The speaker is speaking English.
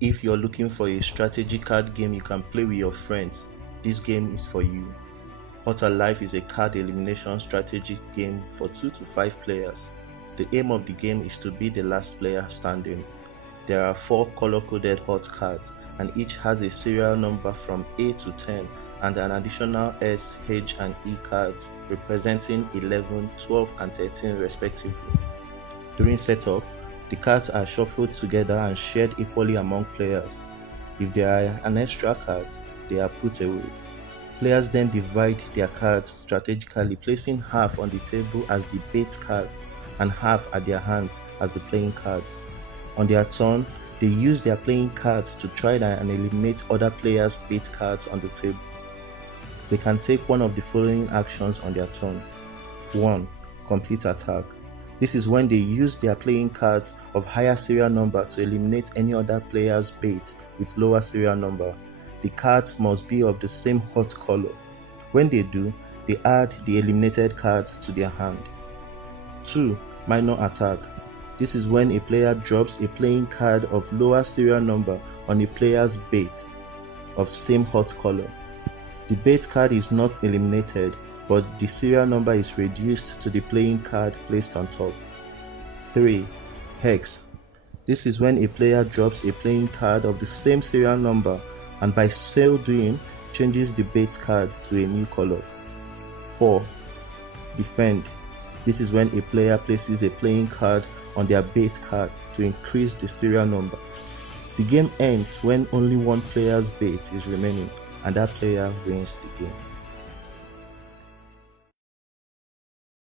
If you're looking for a strategy card game you can play with your friends, this game is for you. Hot Alive is a card elimination strategy game for 2 to 5 players. The aim of the game is to be the last player standing. There are 4 color-coded hot cards, and each has a serial number from A to 10 and an additional S, H and E cards representing 11, 12 and 13 respectively. During setup, the cards are shuffled together and shared equally among players. If there are an extra card, they are put away. Players then divide their cards strategically, placing half on the table as the bait cards and half at their hands as the playing cards. On their turn, they use their playing cards to try and eliminate other players' bait cards on the table. They can take one of the following actions on their turn. 1. Complete attack. This is when they use their playing cards of higher serial number to eliminate any other player's bait with lower serial number. The cards must be of the same hot color. When they do, they add the eliminated cards to their hand. 2. Minor attack. This is when a player drops a playing card of lower serial number on a player's bait of same hot color. The bait card is not eliminated, but the serial number is reduced to the playing card placed on top. 3. Hex. This is when a player drops a playing card of the same serial number and by so doing changes the bait card to a new color. 4. Defend. This is when a player places a playing card on their bait card to increase the serial number. The game ends when only one player's bait is remaining and that player wins the game.